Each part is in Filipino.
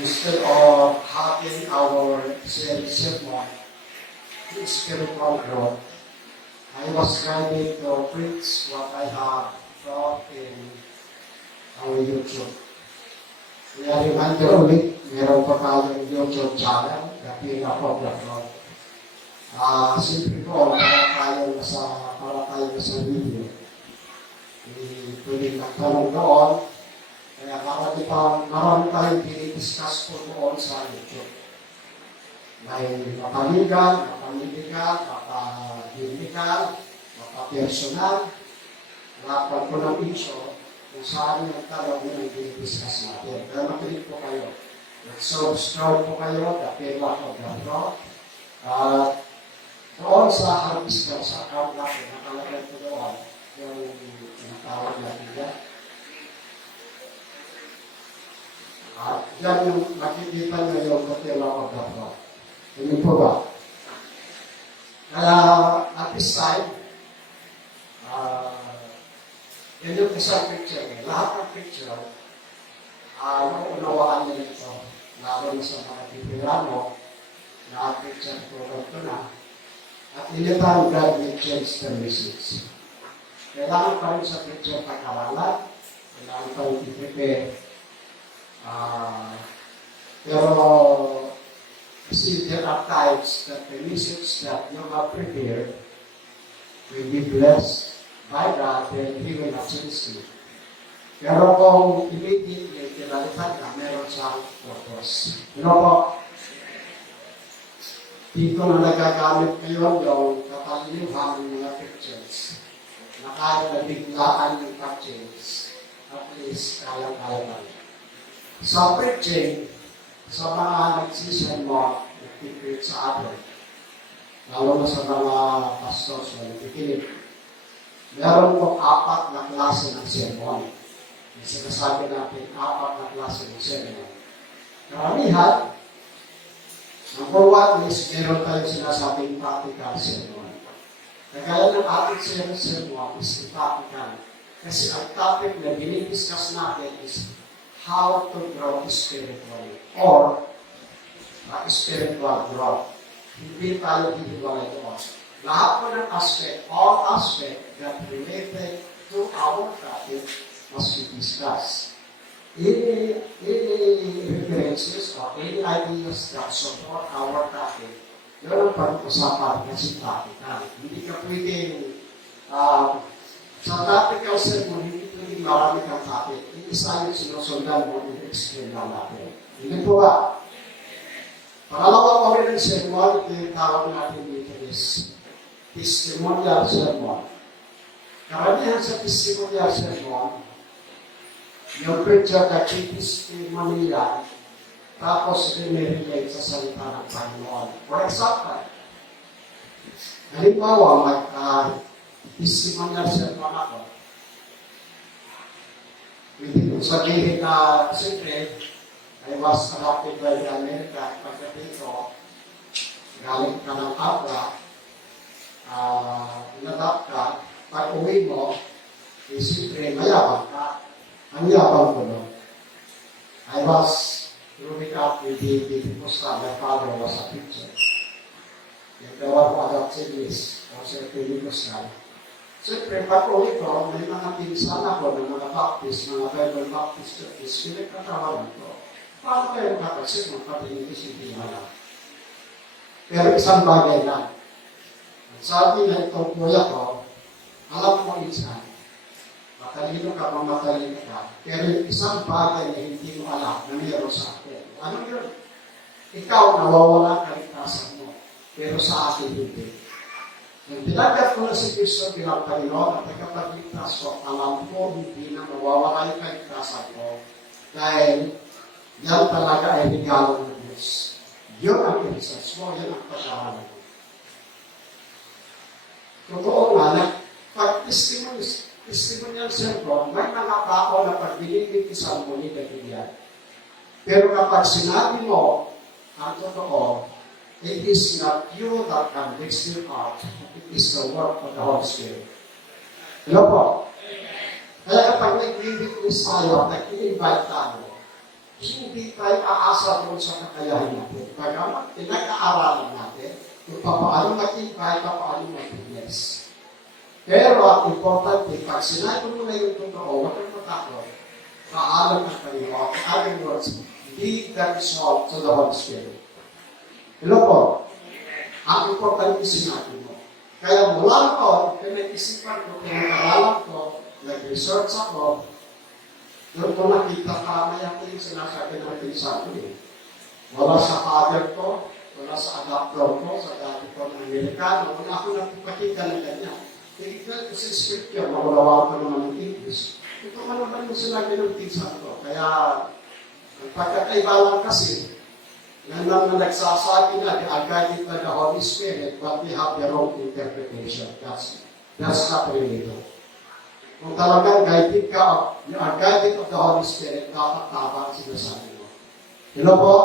Instead of having our sermon to spiritual growth, I was guided to preach what I have taught in our YouTube. We are reminder ulit, meron pa tayong YouTube channel, The Pinaka of the Lord. Simple ko, para tayo nasa video. Pwede magtanong doon, kaya marami tayong dinidiscuss po doon sa YouTube. May mapaligan, mapamiligan, mapahiligan, mapapersonal, lahat po ng issue, kung saan yung talong yun ang dinidiscuss natin. Kaya makinig po kayo. Subscribe po kayo, The Pinaka of the Lord. Doon sa harvester, sa account natin, nakalagay po doon yung tawag natin yan. Yan yung makikita nyo yung Pinaka of the Lord. Hindi po ba? Kaya at this time, yun yung isang picture. Lahat ng picture, maunawaan nyo ito. Lalo na sa mga Pilipino, na picture ko ito na. At ilitan God will change the message. Kailangan pa rin sa picture pagkaralan, kailangan pa rin i-prepare. Pero, see, there are times that the message that you have prepared will be blessed by God and He will not change you. Pero kung immediately, kinalitan ka, meron siyang purpose. Po, dito na nagagamit ngayon yung katalinuhan ng mga pictures na kahit na biglaan yung purchase, at least kaya-kaya lang. Sa preaching, sa mga nagsisan mo, nagpipreach sa atin, lalo na sa mga pastors na nagpikinig, meron po 4 na klase ng sermon. May sinasabi natin 4 na klase ng sermon. Karamihan, number 1 is meron tayong sinasabing practical sermon. Kagaya ng ating sermon is practical. Kasi ang topic na dinidiscuss natin is how to grow spiritually or spiritual growth. Hindi tayo hihiwalay doon. Lahat po ng aspect, all aspect that related to our topic must be discussed. Any references or any ideas that support our topic, yun ang pag-usapan kasi topical. Hindi ka pwedeng sa topical sermon, hindi pwedeng marami kang topic. Isa yung sinusundan mo, i-explain lang natin. Hindi po ba? Pangalawang kami ng sermon, ito yung tawag natin dito is testimonial sermon. Karamihan sa testimonial sermon, yung preacher testimony yan, tapos rinirelate sa salita ng Panginoon. For example, halimbawa, mag-testimonial sermon ako. Pwede kong sabihin na, siyempre, I was adopted by the America. Pagdating ko, galing ka ng Abra, inadopt ka, pag uwi mo, siyempre, mayabang ka. Ang yabang ko no. I was growing up with the Muslim. My father was a preacher. Yung dawa ko adopted is, kasi Muslim. Siyempre, pag uwi ko, may mga pinsan ako ng mga Baptist, mga Bible Baptist churches, pinagkatawanan ko. Paano kayo makapagsin mo pati hindi lang? Pero isang bagay lang. Sabi na itong kuya ko, alam mo insan, matalino ka, mamatalino ka, pero isang bagay na hindi mo alam na mayroon sa akin. Ano yun? Ikaw, nawawala kaligtasan mo, pero sa akin hindi. Nung tinagat ko na si Kristo bilang Panginoon at tagapagligtas ko, alam ko hindi na nawawala yung kaligtasan ko dahil yan talaga ay regalo ng Diyos. Yun ang research mo, yan ang pagkahalan mo. Totoo nga, pag testimonial sermon, may mga tao na pag binibigtisan mo, hindi kaibigan. Pero kapag sinabi mo, ang totoo, it is not you that can mix it out. It is the work of the Holy Spirit. Hello po? Kaya kapag nag-witness tayo, nag-invite tayo, hindi tayo aasa doon sa kakayahan natin. Bagamat pinag-aaralan natin kung paano mag-invite, paano mag-witness. Pero ang importante, pag sinabi mo na yung totoo, huwag kang matakot. Paalam ng Panginoon. Other words, lead the result to the Holy Spirit. Hello po? Ang importante sinabi mo. Kaya mula ko, pinag-isipan ko, pinag-aralan ko, nag-research ako, doon ko nakita kamaya ko yung sinasabi ng pinsan ko eh. Wala sa father ko, wala sa adopter ko, sa dati ko ng Amerikano, wala ako nagpapakita ng ganyan. Tingnan ko sa scripture, mawalawa ko naman ng English. Ito ka naman yung sinabi ng pinsan ko. Kaya, ang pagkakaiba lang kasi, na nagsasabi na, they are guided by the Holy Spirit, but they have their own interpretation. That's not really true. Kung talagang guided ka, you are guided of the Holy Spirit, dapat tama ang sinasabi mo. Hello po?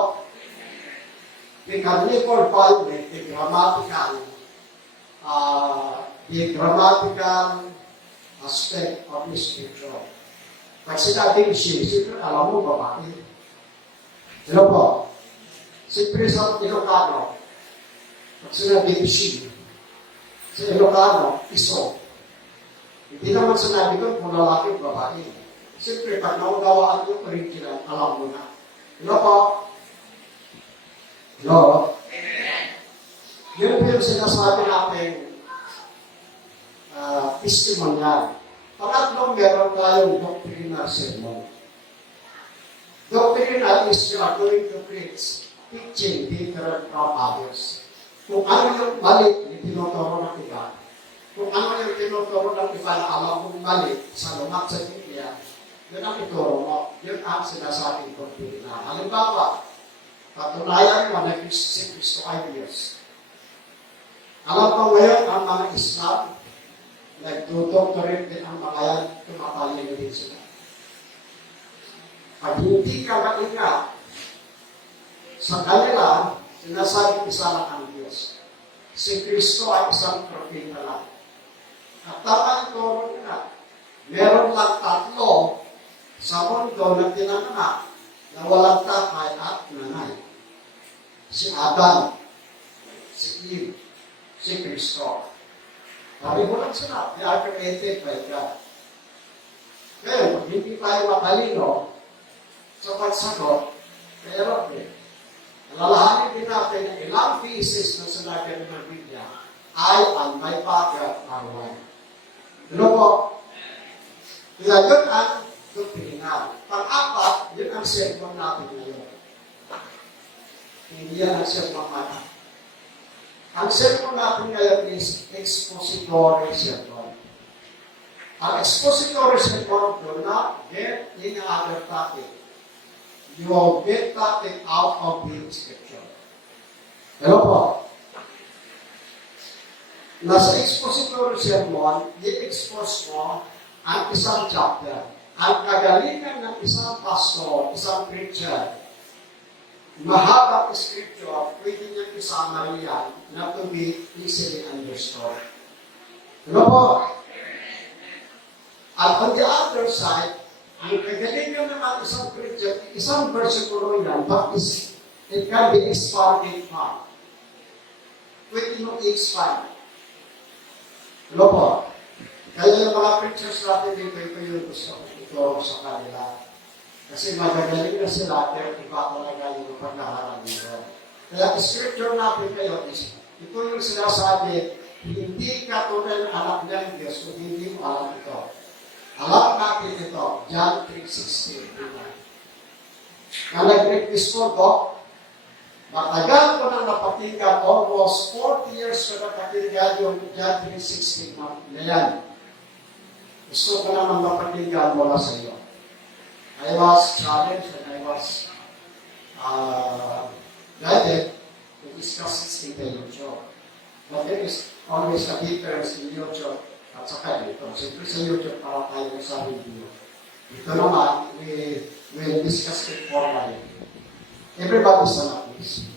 We can never violate the grammatical aspect of the scripture. Pag sinabi siyempre, alam mo ba bakit? Hello po? Siyempre sa Ilocano, pag sinabi si, sa Ilocano, iso. Hindi naman sinabi ko kung lalaki o babae. Siyempre, pag naunawaan yung original, alam mo na. Hello po? Hello? Yun po yung sinasabi natin testimonial. Pangatlong, meron tayong doctrinal sermon. Doctrinal is you are going to preach, teaching different from others. Kung ano yung mali, tinuturo ng iba. Kung ano yung tinuturo ng iba na alam mong mali sa lumat sa Biblia, yun ang ituro mo. Yun ang sinasabing doctrina. Halimbawa, patunayan mo na si Kristo ay Diyos. Alam ko ngayon ang mga Islam, nagtutoktorin din ang mga yan, tumatali din sila. Pag hindi ka maingat, sa kanila, sinasabing isa lang ang Diyos. Si Kristo ay isang propeta lang. At tama ang turo nila. Meron lang tatlo sa mundo na tinanganak na walang tatay at nanay. Si Adam, si Eve, si Kristo. Sabi mo lang sila, they are created by God. Ngayon, pag hindi tayo matalino sa pagsagot, pero alalahanin din natin na ilang pieces na sinabi ng Biblia ay ang may Father are one. Ano po? Kaya yun ang doctrinal. Pang-apat, yun ang sermon natin ngayon. Hindi yan ang sermon natin. Ang sermon natin ngayon is expository sermon. Ang expository sermon do not get in other topic. You will get that out of the scripture. Hello po? Nasa expository sermon, i-expose mo ang isang chapter. Ang kagalingan ng isang pastor, isang preacher, mahabang scripture, pwede niyang isama riyan na to be easily understood. Hello po? At on the other side, ang kagalingan naman isang preacher, isang versikulo yan, but it can be expanded from. Pwede nung i-expand. Hello po? Kaya yung mga preachers natin dito, ito yung gusto ko ituro sa kanila. Kasi magagaling na sila, pero iba talaga yung pagkaharap nito. Kaya scripture natin kayo is, ito yung sinasabi, hindi ka tunay na anak ng Diyos kung hindi mo alam ito. Alam natin ito, John 3:16. Na nag-read this po, matagal ko nang napakinggan, almost 40 years ko napakinggan yung John 3:16 na yan. Gusto ko naman napakinggan mula sa iyo. I was challenged and I was guided to discuss this in the YouTube. But there is always a difference in YouTube at saka dito. Siyempre sa YouTube para tayo sa video. Ito naman, we will discuss it formally. Everybody stand up, please.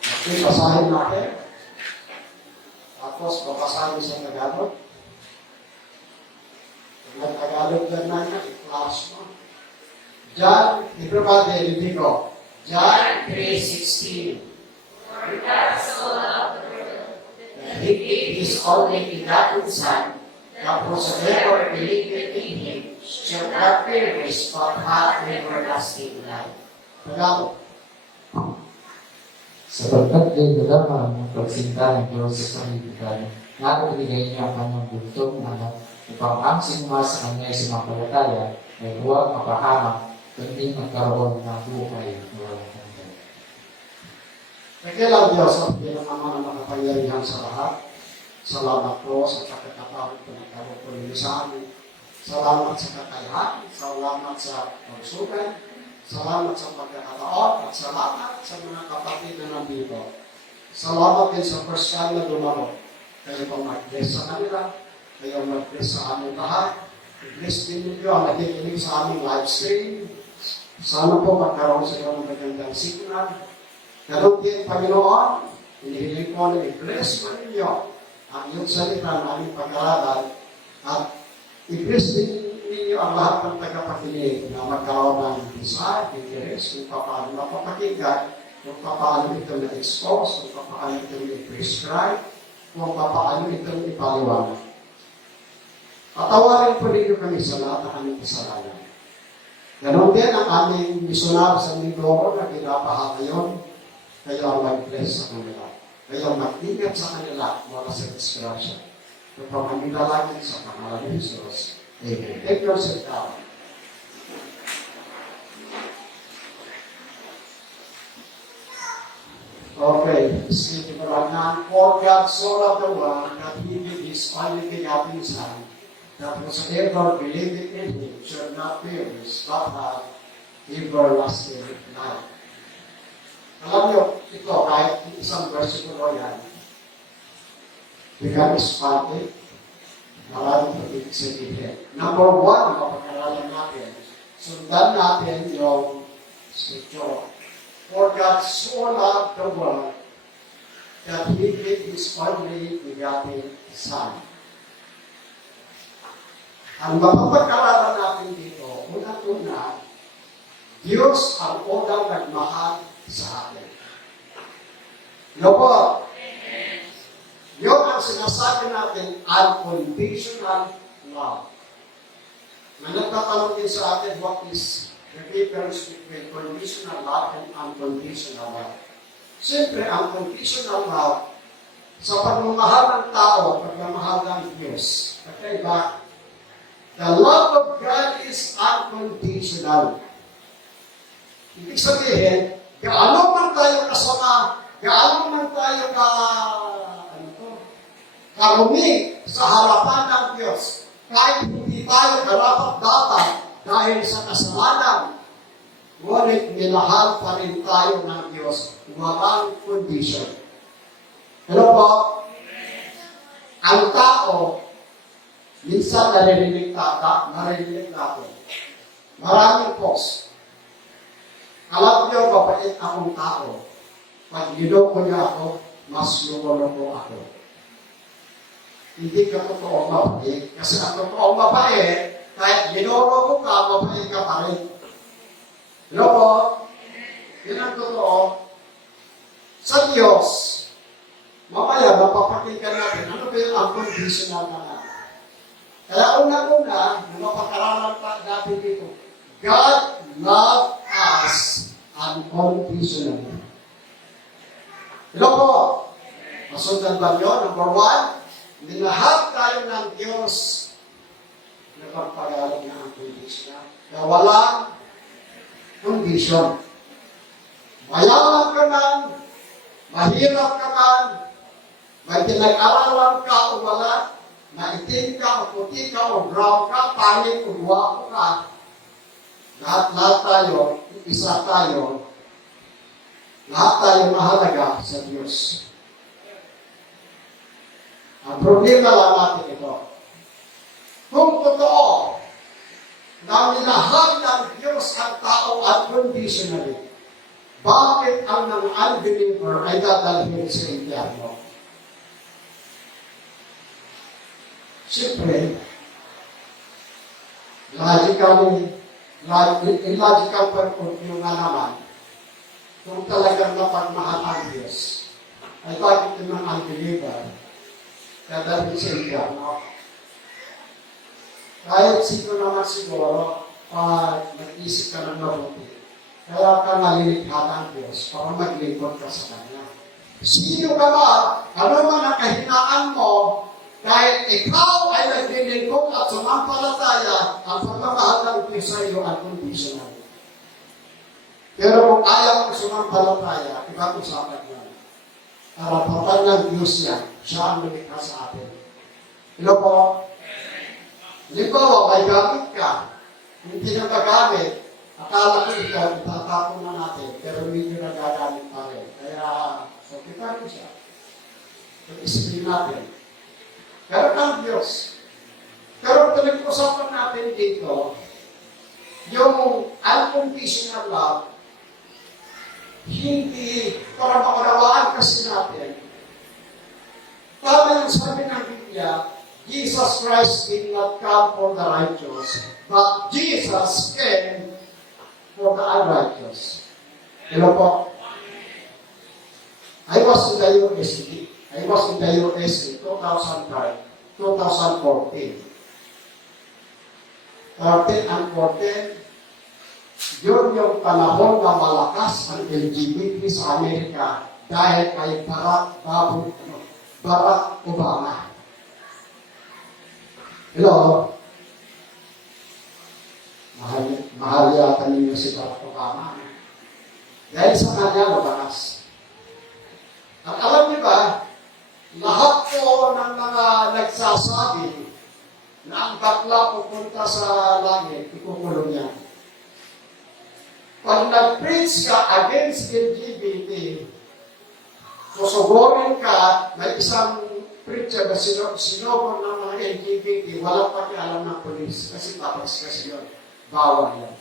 Okay, basahin natin. Tapos, babasahin sa Tagalog. Pag Tagalog lang na i-flash mo. John, everybody, reading ko. John 3:16. For God so loved the world, that He gave His only begotten Son, that whosoever believeth in Him shall not perish but have everlasting life. Tagalog. Sapagkat kay Gadama ang pagsinta ng Diyos sa sanlibutan, na ibigay niya ang kanyang bugtong anak, upang ang sinuma sa kanya ay sumampalataya, ay huwag mapahamak, kundi magkaroon ng buhay na walang hanggan. Kailan Diyos ang pinakaman ang makapangyarihan sa lahat. Salamat po sa pagkakataon ko ng karukunin sa amin. Salamat sa kakayahan, salamat sa pagsugan, salamat sa pagkakataon, at salamat sa mga kapatid na nandito. Salamat din sa first time na dumalo. Kayo pang mag-bless sa kanila, kayo mag-bless sa aming lahat. I-bless din ninyo ang nakikinig sa aming live stream. Sana po magkaroon sa iyo ng magandang signal. Ganun din, Panginoon, hinihiling ko na i-bless mo ninyo ang iyong salita na aming pag-aralan at i-bless din ninyo ang lahat ng tagapakinig na magkaroon ng desire, interest, kung paano mapapakinggan, kung paano ito na-expose, kung paano ito na-prescribe, kung paano ito ipaliwanag. Patawarin po ninyo kami sa lahat ng aming kasalanan. Ganon din ang aming misionar sa Mindoro na ginapaha ngayon, kayo ang mag-bless sa kanila. Kayo ang mag-ingat sa kanila mula sa disgrasya. Ito po ang nilalagay sa pangalan ng Jesus. Amen. Take yourself down. Okay, sige ko lang na, for God so loved the world that He gave His only begotten Son, that whosoever believeth in Him should not perish, but have everlasting life. Alam niyo, ito, kahit isang versikulo yan, God is Father, maraming pag-ibig sabihin. Number one, mapag-aralan natin, sundan natin yung scripture. For God so loved the world that He gave His only begotten Son. Ang mapapag-aralan natin dito, unang-una, Diyos ang unang nagmahal sa atin. No po? Yun ang sinasabi natin, unconditional love. Na nagtatanong din sa atin, what is the difference between conditional love and unconditional love? Siyempre, ang conditional love, sa pagmamahal ng tao, pagmamahal ng Diyos, kakaiba, the love of God is unconditional. Ibig sabihin, gaano man tayo kasama, gaano man tayo karumi sa harapan ng Diyos, kahit hindi tayo karapat-dapat dahil sa kasalanan, ngunit minahal pa rin tayo ng Diyos, walang condition. Ano po? Ang tao, minsan naririnig natin. Maraming post. Alam niyo, mapait akong tao. Pag ginoko niya ako, mas loko-loko ako. Hindi ka totoo mapait. Kasi ang totoo mapait, kahit ginoko ka, mapait ka pa rin. Ano po? Yun ang totoo. Sa Diyos, mamaya, mapapakinggan natin, ano ba yung unconditional na natin? Kaya una-una, mapakaralan pa natin dito, God loved us unconditionally. Ano po? Masundan ba yun? Number one, minahal tayo ng Diyos na pagpagalang niya ang conditional. Kaya walang condition. Mayaman ka man, mahirap ka man, may pinag-aralan ka o wala, maitim ka o puti ka o brown ka, pangit o guwapo ka, lahat tayo, isa tayo, lahat tayo mahalaga sa Diyos. Ang problema lang natin ito. Kung totoo na minahal ng Diyos ang tao unconditionally, bakit ang ng unbeliever ay dadalhin sa impyerno? Siyempre, illogical pagpunto nga naman, kung talagang napagmahal ang Diyos, ay bakit yung mga unbeliever dadalhin sa impyerno? Kahit siguro, pag nag-isip ka ng mabuti, kaya ka nalilikha ng Diyos para maglingkod ka sa Kanya. Sino ka ba? Ano man ang kahinaan mo, dahil ikaw ay naglilingkod at sumampalataya, ang pagmamahal ng Diyos sa iyo unconditional. Pero kung ayaw mo sumampalataya, ibang usapan yan. Karapatan ng Diyos yan, siya ang lulikha sa atin. Ano po? Halimbawa, may gamit ka, hindi na magamit, akala ko ikaw, itatapon na natin, pero medyo nagagamit pa rin. Kaya, sabitan ko siya. Pag-isipin natin. Pero ang Diyos. Pero pinag-usapan natin dito, yung unconditional love, hindi, para makalawaan kasi natin, tama yung sabi ng Biblia, Jesus Christ did not come for the righteous, but Jesus came for the unrighteous. Hello po? I was in the USA. I was in the USA 2005, 2014. 13 and 14, yun yung panahon na malakas ang LGBT sa Amerika dahil kay Barack Obama. Hello? Mahal yata ninyo si Barack Obama. Dahil sa kanya, lumakas. At alam niyo ba, lahat po ng mga nagsasabi na ang bakla pupunta sa langit, ikukulong niya. Pag nag-preach ka against LGBT, susugorin ka na isang preacher na sinobor ng mga LGBT, walang pakialam ng polis kasi tapos kasi yun. Bawal yan.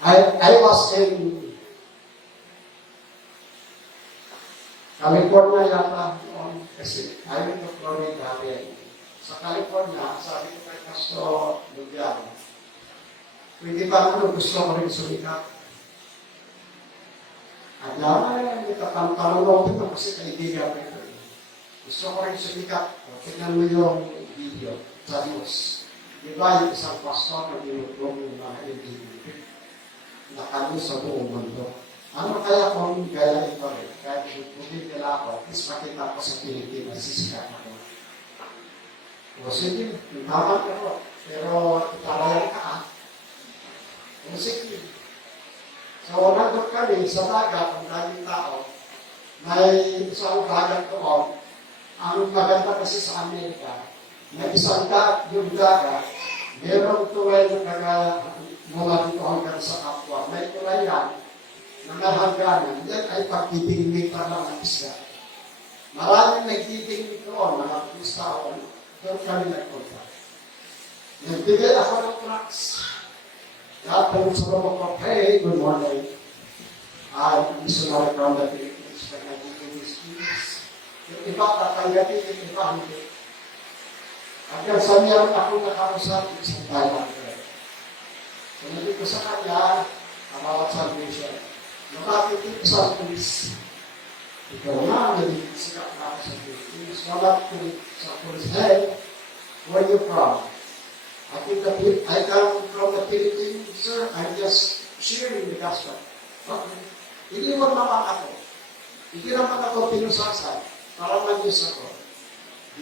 I was in California yata noon kasi I went to Florida rin. Sa California, sabi ko kay Pastor Lugiano, pwede ba ano gusto ko rin sumikat? At yan, tanong ko kasi kaibigan ko ito. Gusto ko rin sumikat. Tignan mo yung video sa news. Di ba yung isang pastor na dinutong yung mga LGBT na kami sa buong mundo? Ano kaya kung gaya ito rin? Kahit pupuntin nila ako, at least makita ko sa Pilipinas, sisikat ako. O sige, tama ko. Pero italayan ka ah. O sige. So, nandun kami sa dagat, ang daming tao, may isang dagat doon. Ang maganda kasi sa Amerika, may isang yung dagat, merong tulay na mula dito hanggang sa kapwa. May tulay yan, na nahangganan, yan ay pagtitingnig pa lang ang isla. Maraming nagtitingnig doon, mga tao, doon kami nagpunta. Nagbigay ako ng tracts. Lahat ng sabaw ko, hey, good morning. I'm missionary from the Philippines, but I do this. Yung iba, tatanggatin, yung iba, hindi. Hanggang sa meron akong nakausap, isang Thailand. So, nandito ko sa kanya, ang bawat salvation. Lumapit yung isang pulis. Ikaw na, nagiging sikat na ako sa Philippines. Lumapit sa pulis, hey, where are you from? I come from the Philippines, sir. I'm just sharing the gospel. Okay. Hindi mo naman ako. Hindi naman ako pinusasan para mag-use ako.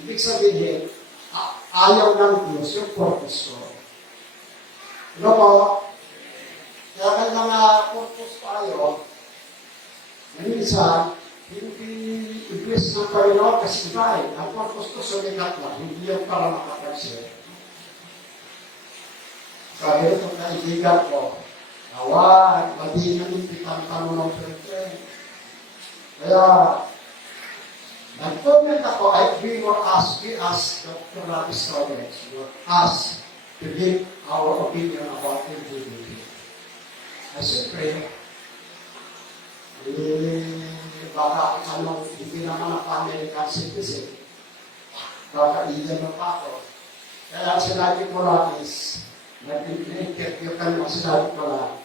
Ibig sabihin, ayaw ng Diyos yung purpose ko. Ano po? Kaya may mga purpose tayo, minsan, hindi ibig ng Panginoon kasi iba eh. Ang purpose ko sumikat lang, hindi yung para makapag-share. Sabi ito kaibigan ko, awan, madi namin pitang tanong ng friend. Kaya, nag-comment ako, we ask Dr. Lapis Roberts, ask to give our opinion about LGBT. Siyempre, baka anong hindi naman ako American citizen, baka iyan na pa ako. Kaya sinabi ko lang is, nag-interview kami ang sinabi ko lang,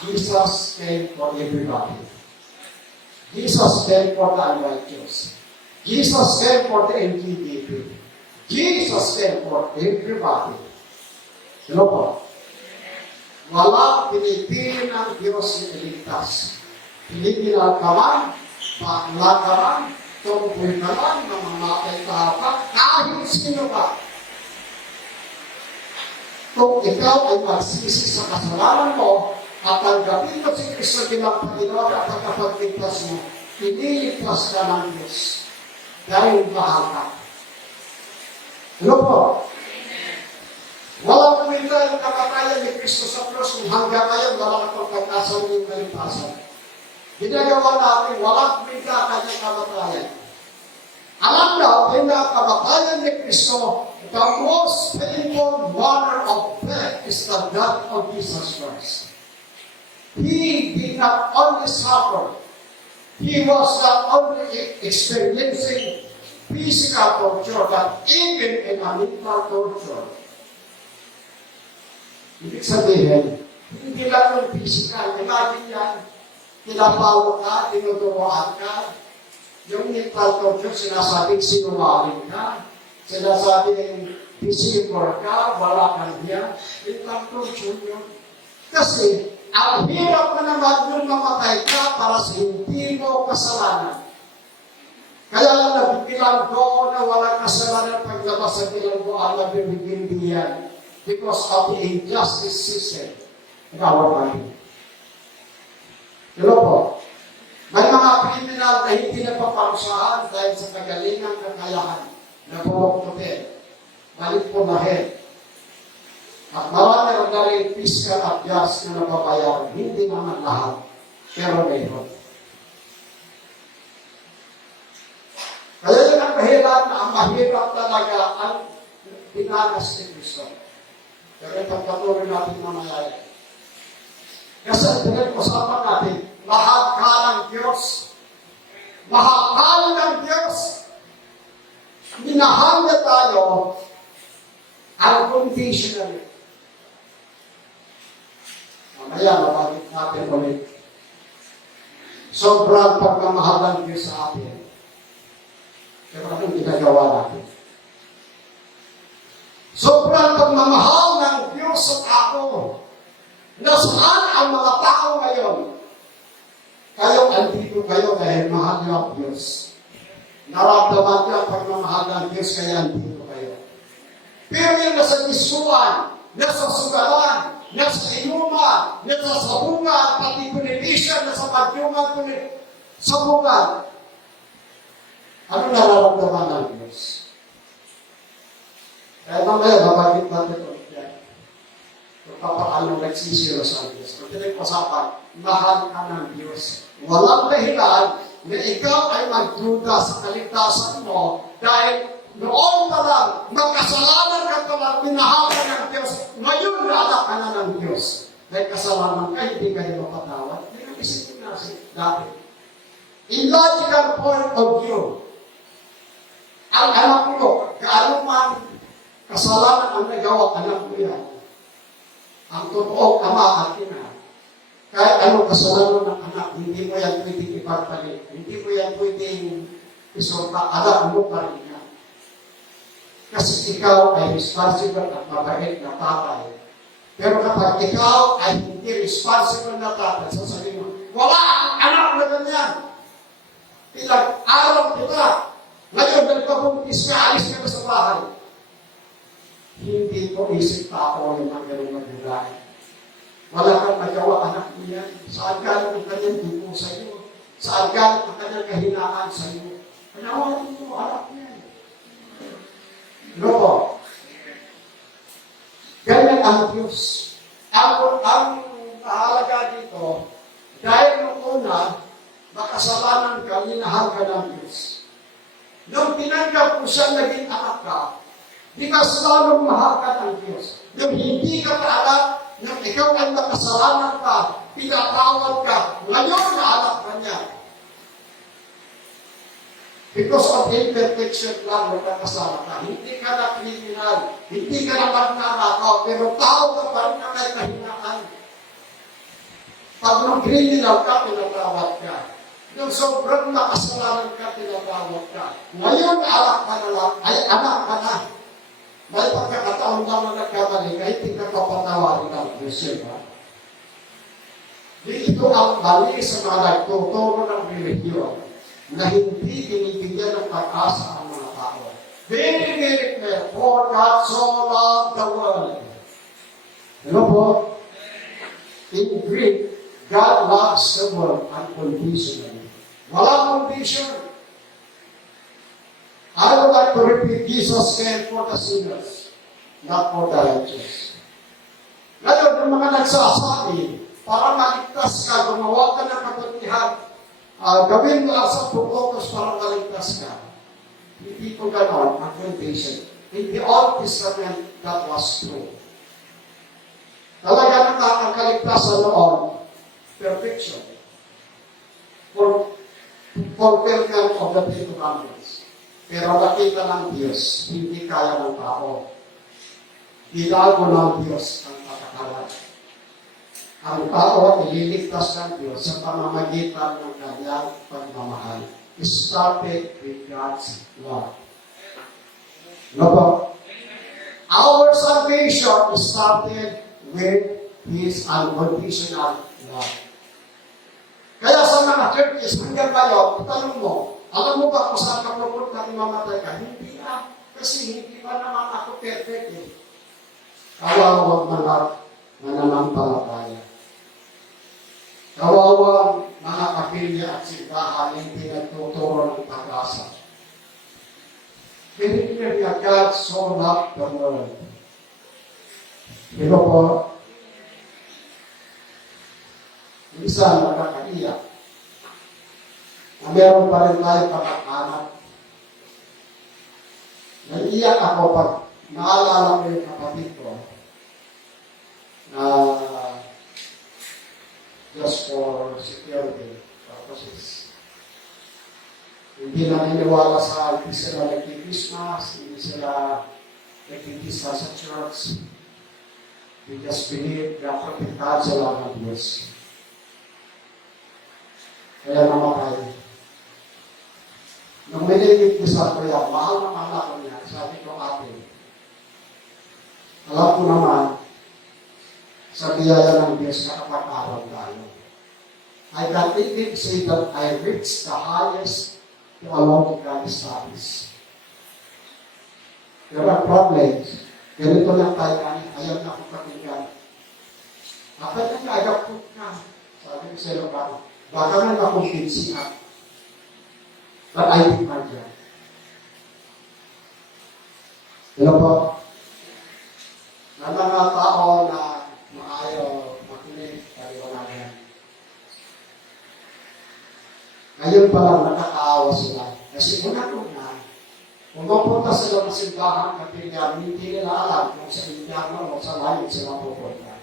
Jesus came for everybody. Jesus came for the unrighteous. Jesus came for the LGBT. Jesus came for everybody. Ano po? Walang pinipili ng Diyos na iligtas. Pilipinan ka man, bakla ka man, tungkol ka man, mamamatay ka pa, kahit sino ka. Kung ikaw ay magsisi sa kasalanan mo, at tanggapin mo si Kristo bilang Panginoon at tagapagligtas mo, iniligtas ka ng Diyos. Dahil mahal ka. Ano po? Walang kumita yung kapatayan ni Kristo sa cross kung hanggang ngayon walang pagkakasal ng kaligtasan. Ginagawa natin, walang kumita kanyang kamatayan. Alam na, pinakakamatayan ni Kristo, the most painful manner of death is the death of Jesus Christ. He did not only suffer, he was not only experiencing physical torture, but even in a mental torture. Ibig sabihin, hindi lang yung physical. Imagine yan, tinapawag ka, tinuturoan ka, yung mental torture, sinasabing sinungaling ka, sinasabing physical ka, wala kang diyan, mental torture yun. Kasi, ang hirap na naman yung mamatay ka para sa hindi mo kasalanan. Kaya lang nabibilang ko na walang kasalanan paglabas sa bilanggo ang nabibigyan diyan because of the injustice system in our country. Hello po. May mga kriminal na hindi napaparusahan dahil sa kagalingang kakayahan na pumuktutin, manipulahin, at marami ang daling fiscal adjust na nababayaran. Hindi naman lahat, pero mayroon. Kaya yun ang kahirap na ang mahirap talaga ang dinanas ni Kristo. Pero ipagpatuloy natin mamaya. Kasi pinag-usapan natin, mahal ka ng Diyos. Mahal ng Diyos. Minahal niya tayo unconditionally. Mamaya, mabagit natin ulit. Sobrang pagmamahal ng Diyos sa atin. Pero anong ginagawa natin? Sobrang pagmamahal ng Diyos sa tao. Nasaan ang mga tao ngayon? Kayo, andito kayo dahil mahal niyo ang Diyos. Naramdaman niyo ang pagmamahal ng Diyos, kaya andito kayo. Pero yung nasa isuan, nasa sugalan, nasa inuman, nasa sabungan, pati kunilisan, nasa pagyungan, sabungan, ano nararamdaman ng Diyos? Kaya mamaya, babagit natin ulit yan. Kung papaano nagsisiro sa Diyos. Kung pinag-usapan, mahal ka ng Diyos. Walang dahilan na ikaw ay magduda sa kaligtasan mo dahil noon pa lang, magkasalanan ka pa lang, minahal ka ng Diyos. Ngayon, naalak ka na ng Diyos. Dahil kasalanan ka, hindi kayo mapatawad. Hindi ang isipin natin dati. In logical point of view, ang anak ko, kaano man kasalanan ang nagawa, anak ko yan. Ang totoong ama at ina. Kahit anong kasalanan ng anak, hindi mo yan pwedeng ipagpalit. Hindi mo yan pwedeng isulta. Anak mo pa rin yan. Kasi ikaw ay responsible at mabait na tatay. Pero kapag ikaw ay hindi responsible na tatay, sasabihin mo, wala akong anak na ganyan. Pinag-aral kita. Ngayon, nagpabuntis ka, alis ka na sa bahay. Hindi ko isip tao yung mga ganun magulang. Wala kang magawa, anak mo yan. Saan galing ang kanyang dugo sa iyo? Saan galing ang kanyang kahinaan sa iyo? Panawarin mo, anak mo yan. No po. Ganyan ang Diyos. Ang mahalaga dito, dahil nung una, makasalanan ka, minahal ka ng Diyos. Nung tinanggap mo siya naging anak ka, di ka slalong mahal ka ng Diyos. Nung hindi ka kaanak, nung ikaw ay nakasalanan ka, pinatawad ka, ngayon naanak ka niya. Because of imperfection lang, magkakasama ka. Hindi ka na criminal, hindi ka na magnanakaw, pero tao ka pa rin na may kahinaan. Pag nung criminal ka, pinatawad ka. Nung sobrang nakasalanan ka, tinatawag ka. Ngayon, anak ka na lang, ay anak ka na. May pagkakataon lang na nagkamali, kahit hindi ka papatawarin ng Diyos, diba? Ito ang mali sa mga nagtuturo ng relihiyon na hindi binibigyan ng pag-asa ang mga tao. Very, very clear. For God so loved the world. Ano po? In Greek, God loves the world unconditionally. Walang condition. I would like to repeat, Jesus came for the sinners, not for the righteous. Ngayon, yung mga nagsasabi, para maligtas ka, gumawa ka ng kabutihan, gawin mo ang 10 utos para maligtas ka. Hindi ko ganon ang condition. In the Old Testament, that was true. Talaga ang kaligtasan noon, perfection. Fulfillment of the Ten Commandments. Pero nakita ng Diyos, hindi kaya ng tao. Ilago ng Diyos ang patakaran. Ang tao ililigtas ng Diyos sa pamamagitan ng kanyang pagmamahal. It started with God's love. No po? Our salvation started with His unconditional love. Kaya sa mga churches, hanggang ngayon, tanong mo, Alam mo ba kung saan ka pupunta kung mamatay ka? Hindi na. Kasi hindi pa naman ako perfect eh. Kawawang mga nananampalataya. Kawawang mga kapilya at sindahan hindi nagtuturo ng pag-asa. Pinipinir niya God so loved the world. Diba po? Minsan nakakaiyak. Na meron pa rin tayo kapag-anak. Naiiyak ako pag naalala ko yung kapatid ko na just for security purposes. Hindi na niniwala sa hindi sila nag-Christmas, hindi sila nag-Christmas sa church. They just believe na protektahan sila ng Diyos. Kaya namatay. Nung minigit ko sa kuya, mahal na mahal ako niya. Sabi ko, ate, alam ko naman, sa biyaya ng Diyos, nakapag-aral tayo. I can even say that I reached the highest theological studies. There are problems. Ganito lang tayo kami, ayaw na akong pakinggan. Bakit na agap po ka? Sabi ko sa iyo, baka man akong pinsihan. But I think my job. Hello po. Na mga tao na maayaw makinig, paliwanagan. Ngayon pa lang nakakaawa sila. Kasi una-una, kung mapunta sila ng simbahan at hindi nila alam kung sa Indiano o sa layo sila pupunta.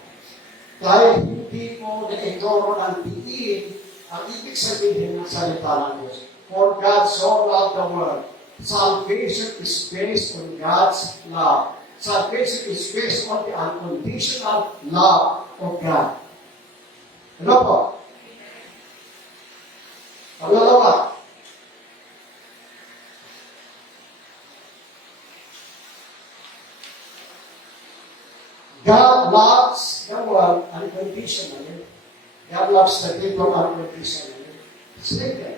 Dahil hindi mo na-itoro ng tiin ang ibig sabihin ng salita ng Diyos. For God so loved the world. Salvation is based on God's love. Salvation is based on the unconditional love of God. Ano po? Pangalawa, God loves the world unconditionally. God loves the people unconditionally. Second,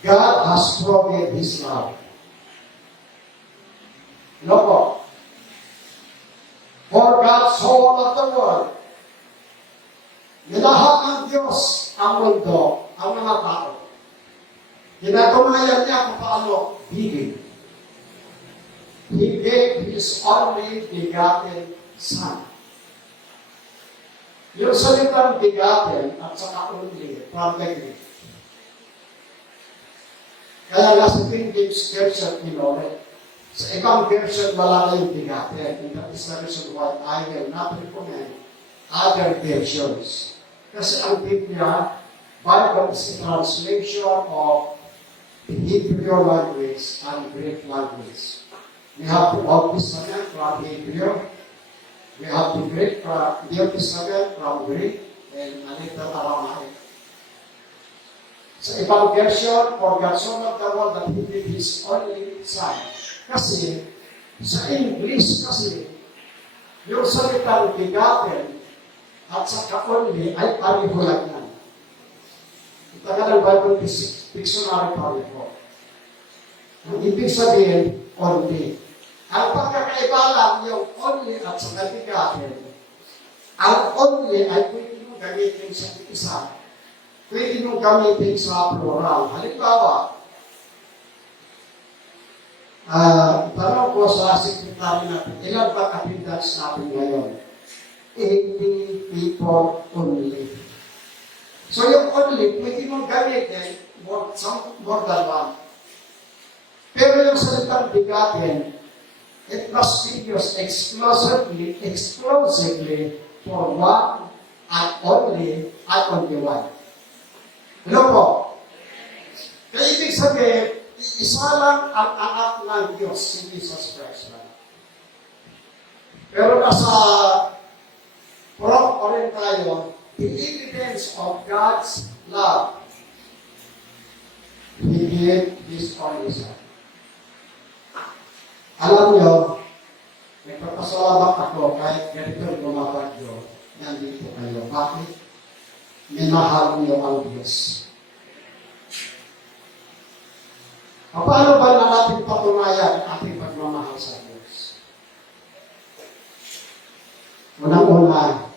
God has proven His love. Ano po? For God so loved the world. Minahal ng Diyos ang mundo, ang mga tao. Ginatunayan niya kung paano bigay. He gave His only begotten Son. Yung salitang begotten at saka only, from the Greek. Kaya nasa King James Version, inulit. Sa ibang version, wala na yung begotten. And that is the reason why I will not recommend other versions. Kasi ang Biblia, Bible is a translation of the Hebrew language and Greek language. We have the Old Testament from Hebrew. We have the Greek from New Testament from Greek and a little Aramaic. Sa ibang version, for God so loved the world that He gave His only Son. Kasi, sa English kasi, yung salitang begotten at sa only ay pareho lang yan. Ito nga ng Bible Dictionary pareho. Ang ibig sabihin, only. Ang pagkakaiba lang yung only at sa begotten, ang only ay pwede nyo gamitin sa isa. Pwede nyo gamitin sa plural. Halimbawa, tanong ko sa sekretary natin, ilan ba attendance natin ngayon? 80 people only. So yung only, pwede mong gamitin more than one. Pero yung salitang begotten, it must be used exclusively for one and only one. Ano po? Kaya ibig sabihin, isa lang ang anak ng Diyos, si Jesus Christ lang. Pero nasa prompt pa rin tayo, the evidence of God's love. He gave His only Son. Alam nyo, nagpapasalamat ako kahit ganito bumabagyo, nandito kayo. Bakit? Minahal niyo ang Diyos. Paano ba na natin patunayan ang ating pagmamahal sa Diyos? Unang-una,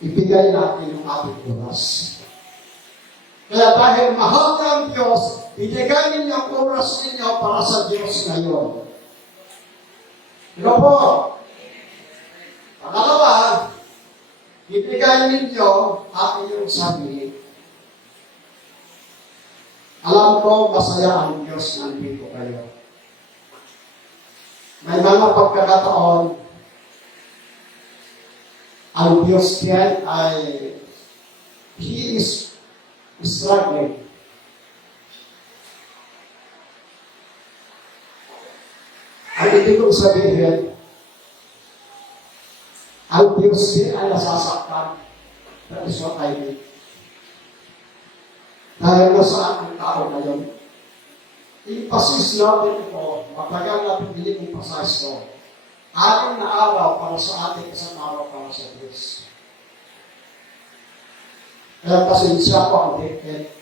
ibigay natin ang ating oras. Kaya dahil mahal ka ang Diyos, ibigay ninyo ang oras ninyo para sa Diyos ngayon. Ito po. Pangalawa, ibigay ninyo ang inyong sarili. Alam ko, masaya ang Diyos nandito kayo. May mga pagkakataon, ang Diyos yan ay He is struggling. Ang ibig kong sabihin, ang Diyos din ay nasasaktan. That is what I mean. Dahil nasaan ang tao ngayon. Impasis natin ito, matagal natin iniimpasis ito. 6 na araw para sa atin, 1 araw para sa Diyos. Kaya pasensya ko ang dikit.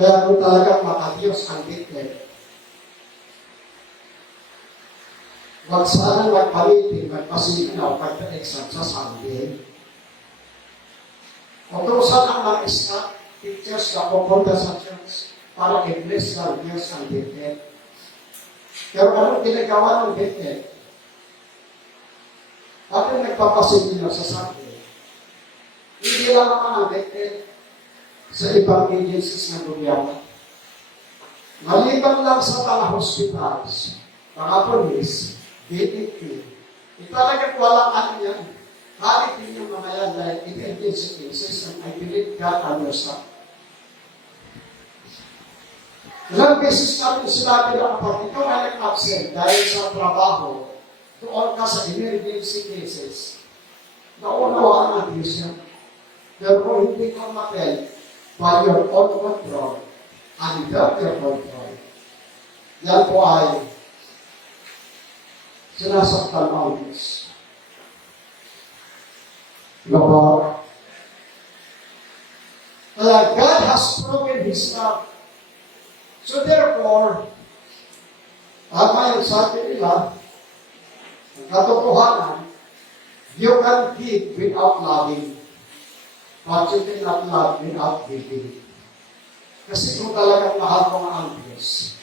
Kaya kung talagang makadiyos ang dikit, huwag sana magpalitin, magpasinaw, pagka-exam sa Sunday. Utusan ang mga staff, teachers na pupunta sa church para i-bless ng Diyos ang dikit. Pero anong ginagawa ng dikit? Bakit nagpapasin sa Sunday? Hindi lang naman ang dikit sa ibang agencies ng gobyerno. Maliban lang sa mga hospitals, mga police, DPP, talagang walang ano yan. Halit din yung mga yan dahil emergency cases and I believe God understand. Ilang beses natin sinabi na kapag ikaw ay nag-absent dahil sa trabaho, doon ka sa emergency cases, naunawaan ang Diyos yan. Pero kung hindi ka matel by your own control and without your control, yan po ay sinasaktan mo ang Diyos. Lord. Kaya God has proven His love. So therefore, tama yung sabi nila, ang katotohanan, you can give without loving, but you cannot love without giving. Kasi kung talagang mahal ko nga ang Diyos,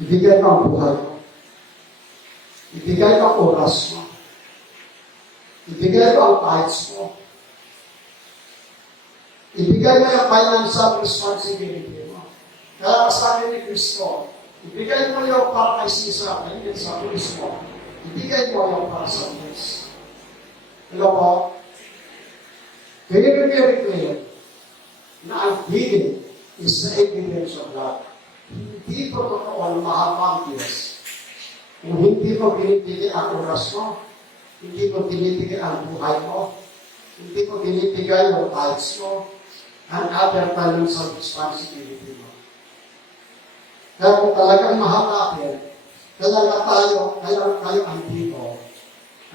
ibigay mo ang buhay mo. Ibigay mo ang oras mo. Ibigay mo ang tithes mo. Ibigay mo yung financial responsibility mo. Kaya sabi ni Kristo, ibigay mo yung para kay Caesar, hindi sa pulis mo. Ibigay mo yung para sa Diyos. Hello po? Very, very clear na ang giving is the evidence of love. Hindi po totoo na mahal mo ang Diyos. Kung hindi mo binibigay ang oras mo, hindi mo binibigay ang buhay mo, hindi mo binibigay yung tithes mo, and other financial responsibility mo. Kaya kung talagang mahal natin, kaya tayo ang dito,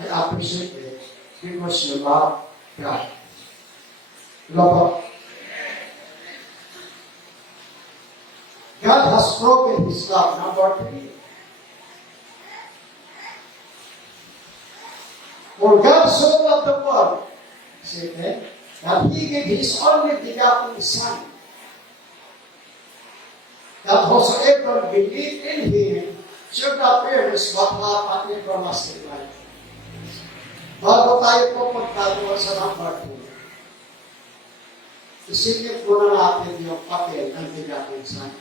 I appreciate it because you love God. Love God has proven His love. Number 3. For God so loved the world, that He gave His only begotten Son, that whosoever believe in Him should not perish but have an everlasting life. Bago tayo po magkagawa sa number 2, isipin muna natin yung papel ng begotten Son.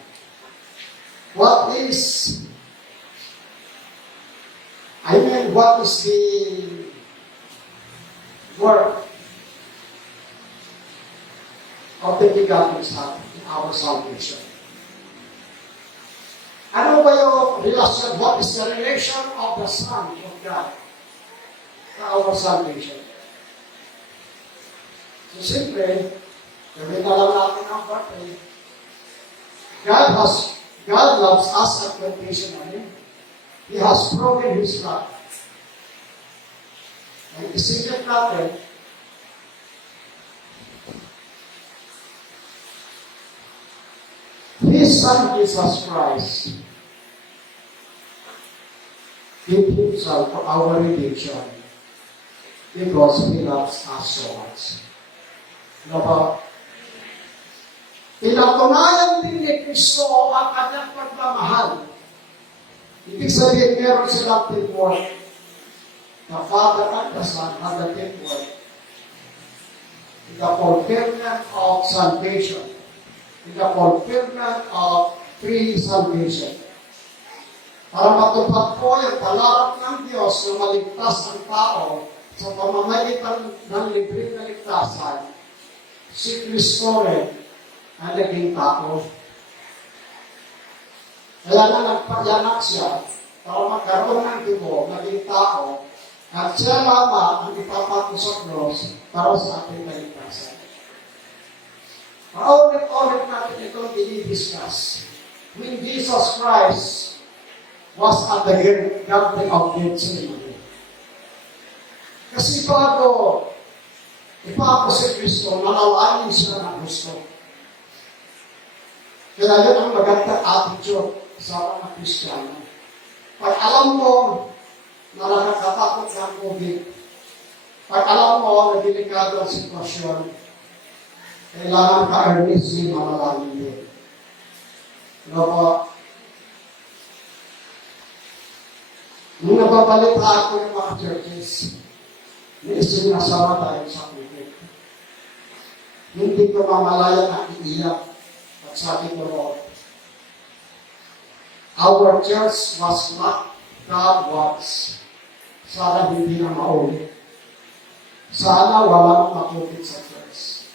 What is the work of the begotten Son in our salvation? Ano ba yung relasyon? What is the relation of the Son of God to our salvation? So simply, gawin na lang natin ang birthday. God loves us unconditionally. He has proven His love. And isipin natin, Son Jesus Christ gave Himself for our redemption because He loves us so much. Ano ba? Pinatunayan din ni Kristo ang kanyang pagmamahal. Ibig sabihin, meron silang teamwork. The Father and the Son have the teamwork. The fulfillment of salvation. The fulfillment of free salvation. Para matupad po yung kalarap ng Diyos na maligtas ang tao sa pamamagitan ng libreng na ligtasan, si Kristo rin ang naging tao. Kaya nga nagpagyanak siya para magkaroon ng dugo, naging tao, at siya lamang ang ipapako sa cross para sa ating kaligtasan. Paulit-ulit natin itong dinidiscuss. When Jesus Christ was at the Garden of Gethsemane. Kasi bago ipako si Kristo, nalawanin siya ng gusto. Kaya yun ang magandang attitude sa mga Kristiyano. Pag alam mo na nakakatakot ng COVID, pag alam mo na delikado ang sitwasyon, kailangan ka earnestly manalangin din. Ano po? Nung nababalita ako ng mga churches, sinasama tayo sa COVID. Hindi ko mamalaya na iiyak. At sabi ko, Lord, our church was not God once. Sana hindi na maulit. Sana walang makupit sa church.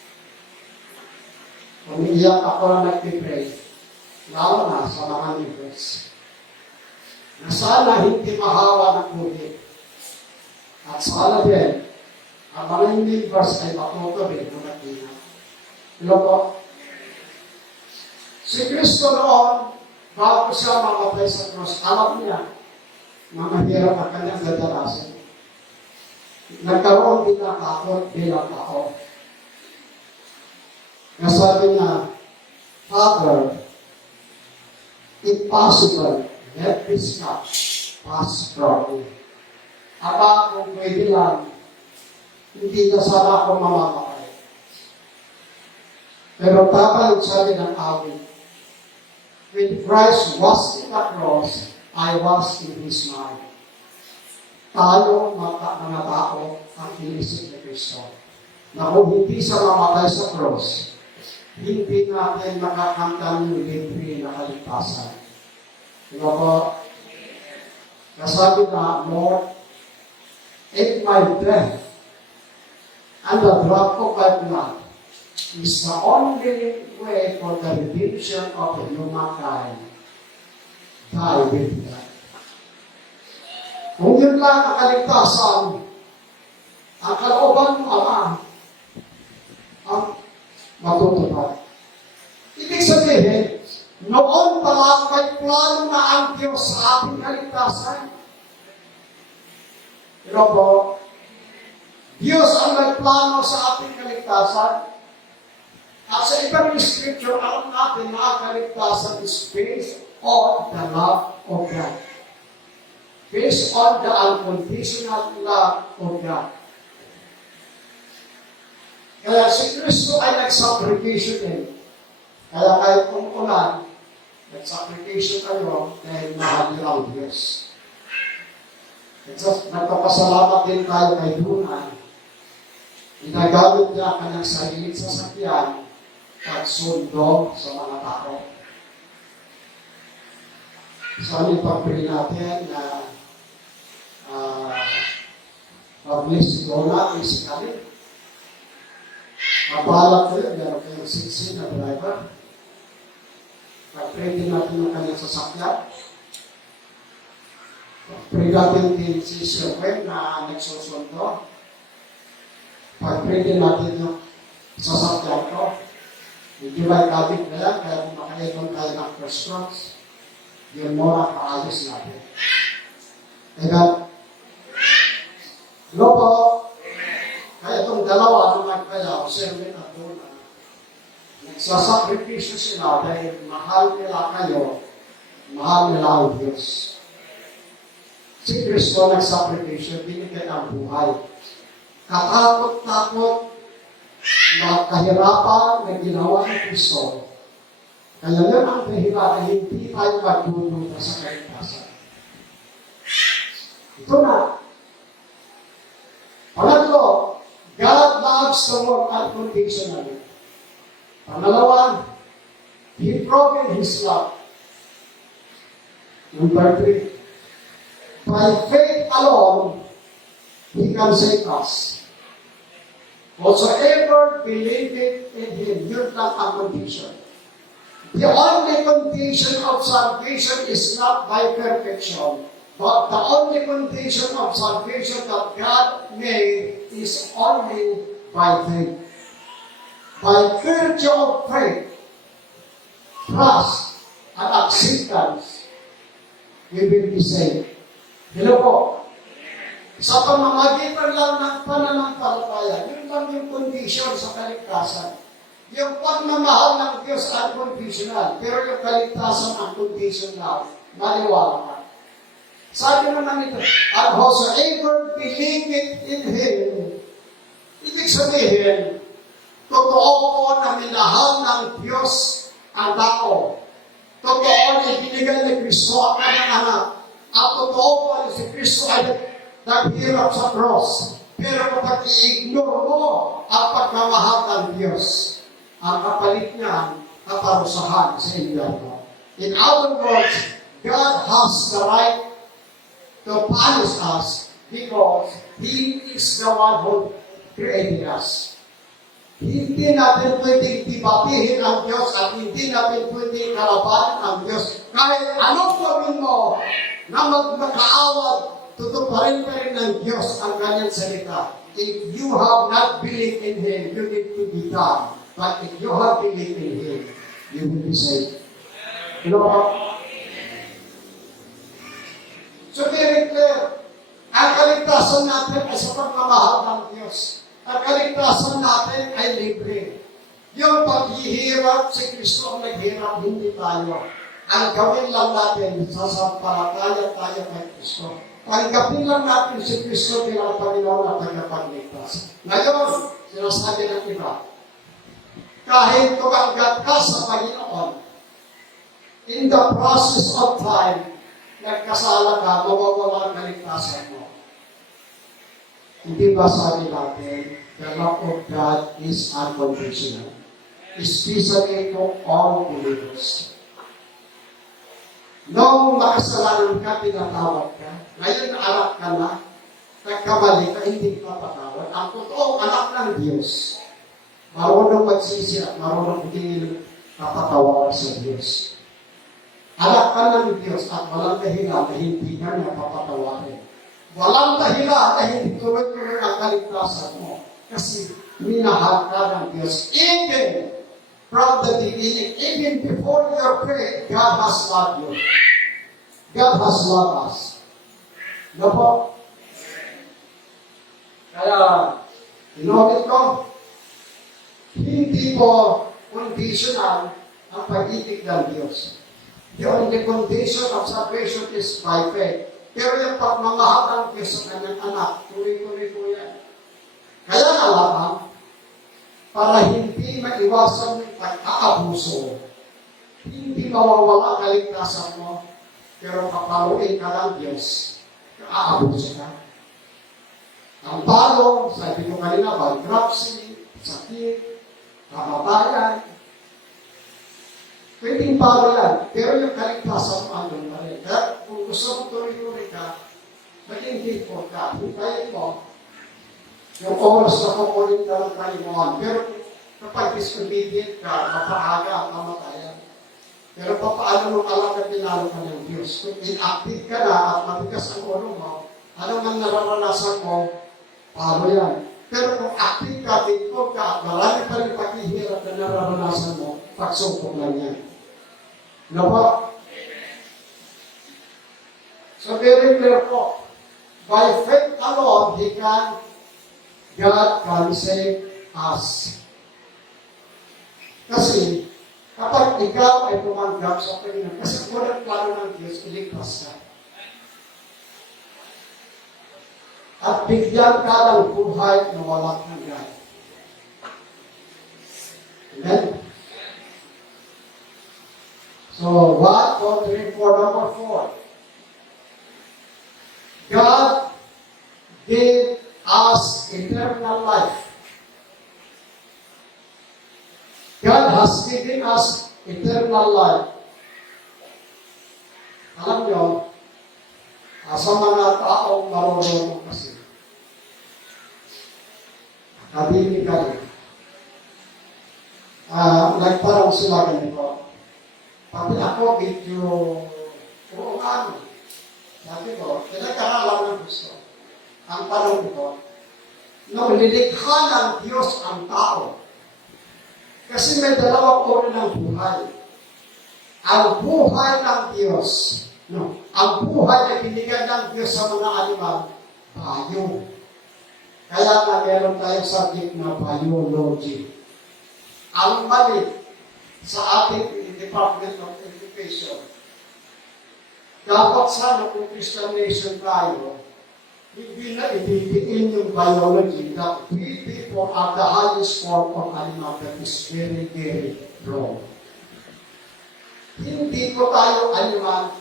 Umiiyak ako na nagpipray, lalo na sa mga neighbors, na sana hindi mahawa ng COVID. At sana din, ang mga neighbors ay matuto rin ng nagina. Hello po? Si Kristo noon, bago siya mamatay sa cross, alam niya na mahirap ang kanyang dadalasin. Nagkaroon din ng takot bilang tao. Nasabi niya, Father, if possible, let this cup pass from me. Aba, kung pwede lang, hindi na sana ako mamamatay. Pero tapalit siya din ang awit. When Christ was in the cross, I was in His mind. Tayo, mga tao, ang inisip ni Kristo. Na kung hindi siya mamatay sa cross, hindi natin makakamtan yung libre na kaligtasan. Diba po? Nasabi na, Lord, if my death and the drop of my blood is the only way for the redemption of the humankind, die with that. Kung yun lang ang kaligtasan, ang kalooban ng Ama, ang matutupad. Ibig sabihin, noon pa lang may plano na ang Diyos sa ating kaligtasan. Pero po, Diyos ang may plano sa ating kaligtasan. At sa ibang scripture, alam natin na ang kaligtasan is based on the love of God. Based on the unconditional love of God. Kaya si Kristo ay nag-sacrifice din. Kaya kahit kung ulan, nag-sacrifice kayo dahil mahal niyo ang Diyos. Nagpapasalamat din tayo kay Dunay. Ginagamit niya kanyang sariling sasakyan at sundo sa mga tao. Sana ipag-pray natin na pag-bless si Dona, physically. Mabalak ko yun, meron kayong siksi na driver. Pag-pray din natin ng kanyang sasakyan. Pag-pray natin din si Sir Gwen na nagsusundo. Pag-pray din natin yung sasakyan ko. Medyo may kabit na yan, kaya kung makaitong tayo ng first cross, yun muna paayos natin. Kaya, po, kaya itong dalawa na magkayaw, Sir Gwen at Dona, Nagsasakripisyo sila dahil mahal nila kayo, mahal nila ang Diyos. Si Kristo nagsakripisyo, binigay ang buhay. Katakot-takot na kahirapan na ginawa ni Kristo. Kaya yan ang dahilan na hindi tayo magdudulog sa kaligtasan. Ito na. Pangatlo, God loves the world unconditionally. Pangalawa, He proven His love. Number 3, by faith alone, He can save us. Whatsoever believeth in Him, yun lang ang condition. The only condition of salvation is not by perfection, but the only condition of salvation that God made is only by faith. By virtue of faith, trust, and acceptance, we will be saved. Hello po. Sa pamamagitan lang ng pananampalataya, yun lang yung condition sa kaligtasan. Yung pagmamahal ng Diyos ay conditional, pero yung kaligtasan ang condition lang. Maniwala ka. Sabi naman ito, and whosoever believeth in Him, ibig sabihin, totoo po na minahal ng Diyos ang tao. Totoo na ibinigay ni Kristo ang kanyang anak. At totoo po na si Kristo ay naghirap sa cross. Pero kapag i-ignore mo ang pagmamahal ng Diyos, ang kapalit niya, kaparusahan sa impyerno. In other words, God has the right to punish us because He is the one who created us. Hindi natin pwedeng dibatihin ang Diyos at hindi natin pwedeng kalabanin ang Diyos. Kahit anong gawin mo na magmakaawad, tutuparin pa rin ng Diyos ang kanyang salita. If you have not believed in Him, you need to be done. But if you have believed in Him, you will be saved. You know what? So very clear, ang kaligtasan natin ay sa pagmamahal ng Diyos. Ang kaligtasan natin ay libre. Yung paghihirap, si Kristo ang naghirap, hindi tayo. Ang gawin lang natin, sasampalataya tayo kay Kristo. Tanggapin lang natin si Kristo bilang Panginoon at tagapagligtas. Ngayon, sinasabi ng iba, kahit tumanggap ka sa Panginoon, in the process of time, nagkasala ka, mawawala ang kaligtasan mo. Hindi ba sabi natin, the love of God is unconditional, especially to all believers. Noong makasalanan ka, tinatawag ka. Ngayon, anak ka na. Nagkamali ka, hindi ka patawad. Ang totoong anak ng Diyos, marunong magsisi at marunong hindi kapatawaran sa Diyos. Anak ka ng Diyos at walang dahilan na hindi ka niya papatawarin. Walang dahilan na hindi tuloy-tuloy ang kaligtasan mo. Kasi minahal ka ng Diyos. Even from the beginning, even before your faith, God has loved you. God has loved us. No po? Kaya, inulit ko, hindi po conditional ang pag-ibig ng Diyos. The only condition of salvation is by faith. Pero yung pagmamahal ng Diyos sa kanyang anak, tuloy-tuloy po yan. Kaya nga lamang, para hindi maiwasan yung pag-aabuso, hindi mawawala kaligtasan mo, pero papaluin ka ng Diyos, aabuso ka. Ang balo, sabi ko kanina, bankruptcy, sakit, kamatayan, pwedeng balo yan, pero yung kaligtasan mo andun na rin. Kaya kung gusto mo tuloy-tuloy ka, maging grateful ka, hintayin mo, yung oras na kukunin ka ng kalimuhan. Pero kapag disobedient ka, mapaaga ang kamatayan. Pero papaano mo alam na pinalo ka ng Diyos? Kung inactive ka na at matigas ang ulo mo, ano man nararanasan mo, palo yan. Pero kung active ka, tingkog ka, at marami pa rin paghihirap na nararanasan mo, pagsupok lang yan. Ano po? So very clear po. By faith alone, God can save us. Kasi, kapag ikaw ay tumanggap sa Panginoon, kasi walang plano ng Diyos, iligtas ka. At bigyan ka ng buhay na walang hanggan. Amen? So, 1, 2, 3, 4, number 4. God gave us eternal life. God has given us eternal life. Alam nyo, sa mga taong marunong kasi, akademically, nagparang sila ganito. Pati ako, medyo, kung ano, sabi ko, pinag-aralan ng gusto. Ang tanong ko, nung nilikha ng Diyos ang tao, kasi may dalawang uri ng buhay. Ang buhay ng Diyos, no? Ang buhay na binigyan ng Diyos sa mga animal, bayo. Kaya nga meron tayong subject na biology. Ang mali sa ating Department of Education, dapat sana kung Christian nation tayo, hindi na ibibiin yung biology that we people are the highest form of animal that is very, very wrong. Hindi ko tayo animal.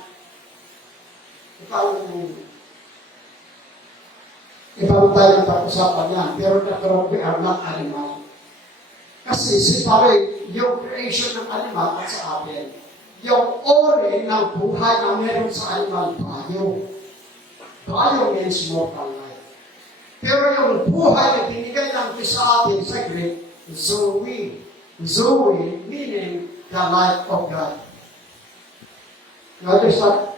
Ibang tayo pag-usapan yan, pero we are not animal. Kasi separate yung creation ng animal at sa atin. Yung ori ng buhay na meron sa animal, bio. Bio means mortal life. Pero yung buhay na binigay ng Diyos sa atin sa Greek, Zoe. Zoe meaning the life of God. Notice that?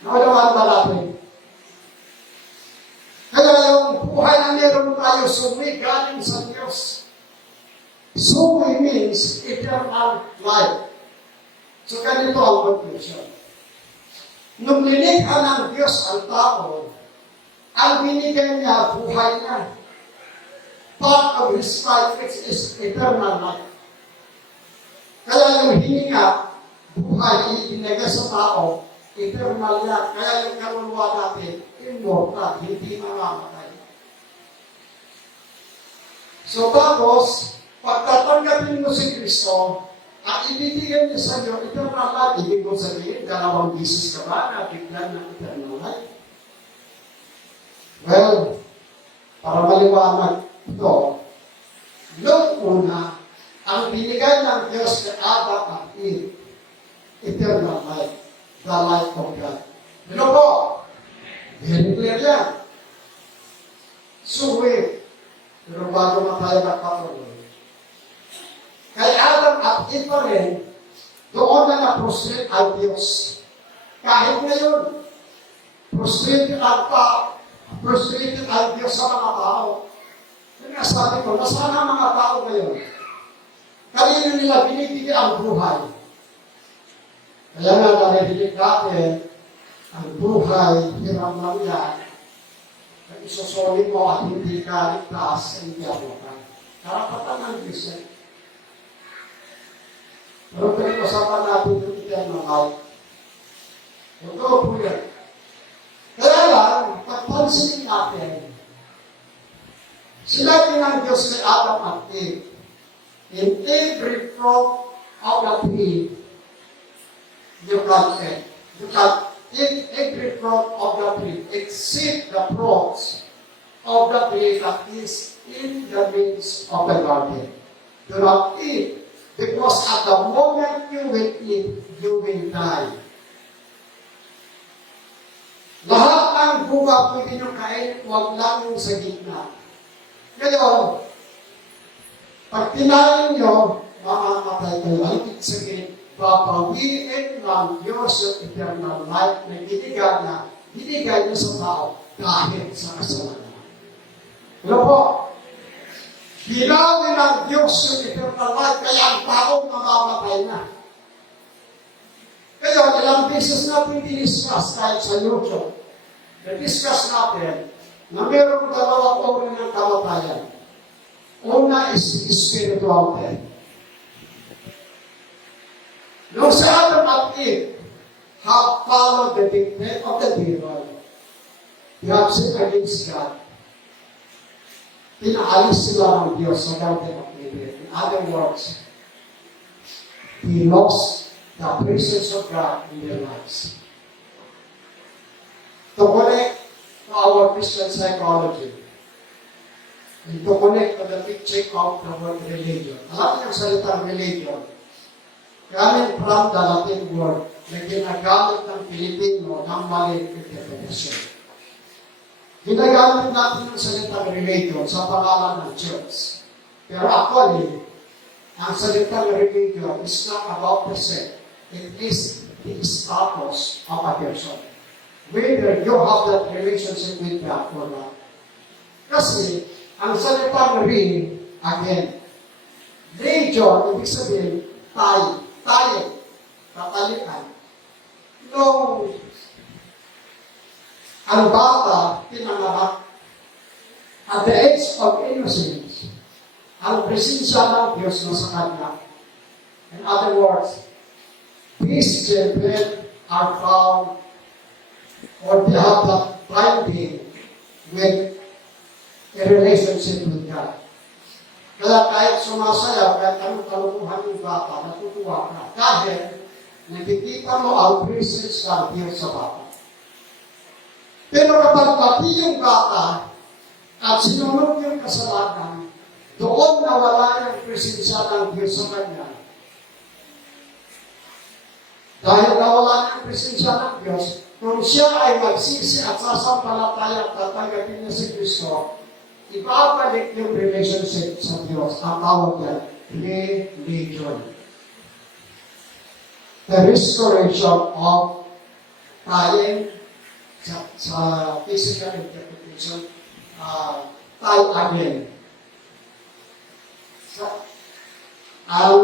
Nakunawan ba natin? Kaya yung buhay na meron tayo, Zoe, galing sa Diyos. Zoe means eternal life. So, ganito ang conclusion. Nung linikha ng Diyos ang tao, ang binigay niya, buhay niya. Part of His life is eternal life. Kaya yung hininga, buhay, ibinigay sa tao, eternal life. Kaya yung kaluluwa natin, immortal, hindi mamamatay. So, tapos, pagtatanggapin mo si Kristo, at ibibigay niya sa iyo, eternal life. Ibig ko sabihin, 2 bisis ka ba na bigyan ng eternal life? Well, para maliwanag ito, noong una, ang binigay ng Diyos kay Adam at Eve, eternal life, the life of God. Ano po? Very clear yan. So, pero bago na tayo nagpatuloy, kay Adam at Eve pa rin, doon na na-prostrate ang Diyos. Kahit ngayon, prostrated ang Diyos sa mga tao. Yung nga sabi ko, nasaan ang mga tao ngayon? Kanino nila binibigyan ang buhay? Kaya nga narinig natin, ang buhay, hiram lang yan. Kung isusolid mo at hindi ka ligtas, hindi ako ka. Karapatan ng Diyos eh. Pero pinag-usapan natin yung eternal life. Totoo po yan. Kaya lang, pagpansinin natin, sinabi ng Diyos kay Adam at Eve, in every fruit of the tree, you can eat. You can eat every fruit of the tree, except the fruits of the tree that is in the midst of the garden. Do not eat, because at the moment you will eat, you will die. Lahat ng bunga pwede nyo kain, huwag lang yung sa gitna. Ngayon, pag tinayin nyo, mamamatay kayo. Ang ibig sabihin, babawiin ng Diyos yung eternal life na binigay niya sa tao dahil sa kasalanan. Ano po? Ginawin ng Diyos yung eternal life, kaya ang tao mamamatay na. Kaya ilang beses natin diniscuss kahit sa YouTube. Na-discuss natin na mayroong 2 uri ng kamatayan. Una is spiritual death. Nung si Adam at Eve have followed the dictate of the devil, they have sinned against God. Pinaalis sila ng Diyos sa Garden of Eden. In other words, they lost the presence of God in their lives. To connect to our Christian psychology, and to connect to the picture of the word religion. Alam niyo ang salitang religion? Galing from the Latin word na ginagamit ng Pilipino ng maling interpretation. Ginagamit natin ang salitang religion sa pangalan ng church. Pero actually, ang salitang religion is not about the sect. It is the status of a person. Whether you have that relationship with God or not. Kasi, ang salitang ring, again, religion, ibig sabihin, tayo, katalian. Nung ang bata pinanganak at the age of innocence, ang presensya ng Diyos na sa kanya. In other words, these children are found or they have that binding with a relationship with God. Kaya kahit sumasayaw, kahit anong kalukuhan ng bata, natutuwa ka. Kahit nakikita mo ang presence ng Diyos sa bata. Pero kapag pati yung bata at sinunod yung kasalanan, doon nawala yung presensya ng Diyos sa kanya. Dahil nawala yung presensya ng Diyos, kung siya ay magsisi at sasampalataya at tatanggapin niya si Kristo, ibabalik yung relationship sa Diyos. Ang tawag yan, religion. The restoration of tayo sa physical interpretation, tayo again. Ang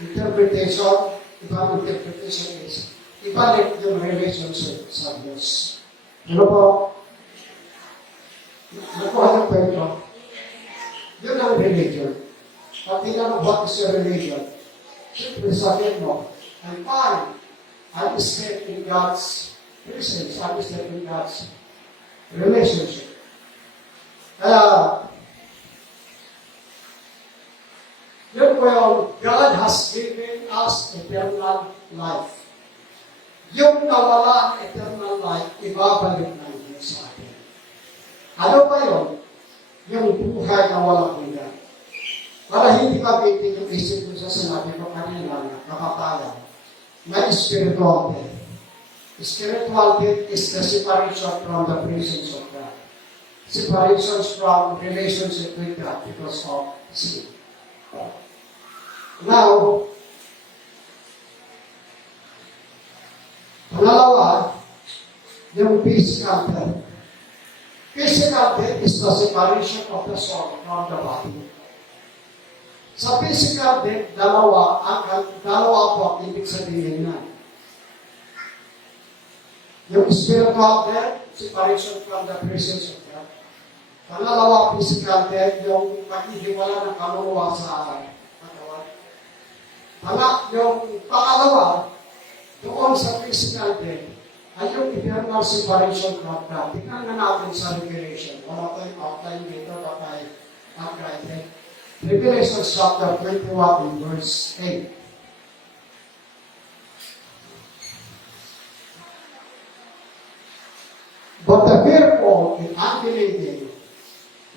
interpretation, ibang interpretation is, ibalik yung relationship sa Diyos. Ano po? Nakuha ng Pedro. Yun ang religion. Pag tinanong, what is your religion? Siyempre sabihin mo, I'm fine. I'm staying in God's presence. I'm staying in God's relationship. Yun po yung God has given us eternal life. Yung nawala ng eternal life, ibabalik ng Diyos sa atin. Ano ba yun? Yung buhay na walang hanggan. Para hindi ka bitin yung isip ko sa sinabi ko kanina na kapatayan, may spiritual death. Spiritual death is the separation from the presence of God. Separation from relationship with God because of sin. Now, pangalawa, yung physical death. Physical death is the separation of the soul from the body. Sa physical death, dalawa po ang ibig sabihin na. Yung spiritual death, separation from the presence of God. Pangalawa, physical death, yung pag-ihiwala ng kaluluwa sa katawan. Yung pangalawa, doon sa physical death, ay yung eternal separation from God. Tingnan na natin sa Revelation. Wala tayong outline dito, patay outline. Revelation chapter 21 and verse 8. But the fearful and unbelieving,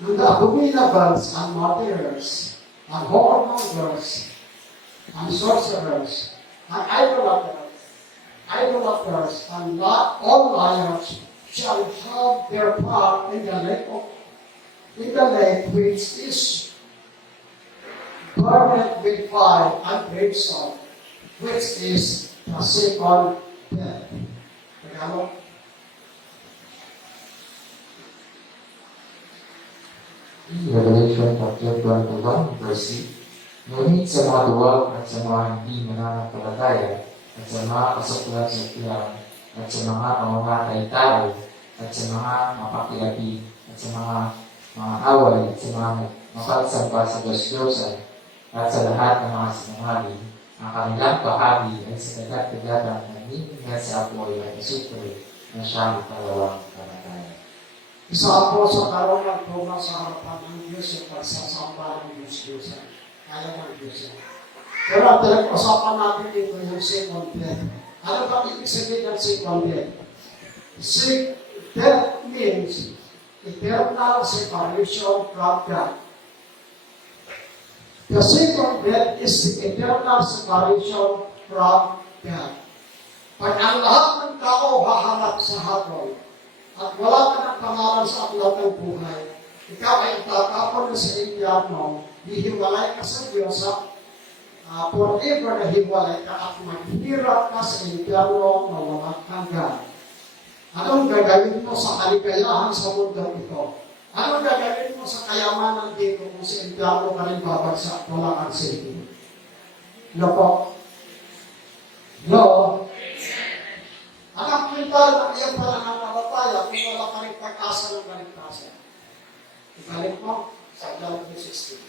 and the abominables and murderers, and whoremongers, and sorcerers, and idolaters, and all liars shall have their part in the lake which is burned with fire and brimstone, which is the second death. Tagalog? Revelation chapter 21, verse 8. Ngunit sa mga duwag at sa mga hindi mananampalataya, at sa mga kasuklan sa tiyan, at sa mga mamamatay tao, at sa mga mapakilabi, at sa mga away, at sa mga mapagsampa sa Diyos-Diyosan, at sa lahat ng mga sinungaling, Ang kanilang bahagi ay sa dagat-dagatan na hininga sa apoy at asupre na siyang kalawang kamatayan. Isa po sa karungan po sa harapan ng Diyos yung pagsasamba ng Diyos-Diyosan. Kaya ng Diyos yan. Pero ang pinag-usapan natin dito yung second death. Ano ba ibig sabihin ng second death? Death means eternal separation from God. The second death is the eternal separation from God. Pag ang lahat ng tao hahanap sa hatol, at wala ka ng pangalan sa aklat ng buhay, ikaw ay tatapon na sa impyerno, hihiwalay ka sa Diyos, forever na hiwalay ka at maghirap ka sa impyerno na walang hanggan. Anong gagawin mo sa kaligayahan sa mundong ito? Anong gagawin mo sa kayamanan dito kung sa impyerno ka rin babagsak, wala kang silbi? No po? No? Ang kwintal ng iyong pananampalataya kung wala ka rin pag-asa ng kaligtasan. Ibalik mo sa John 3:16.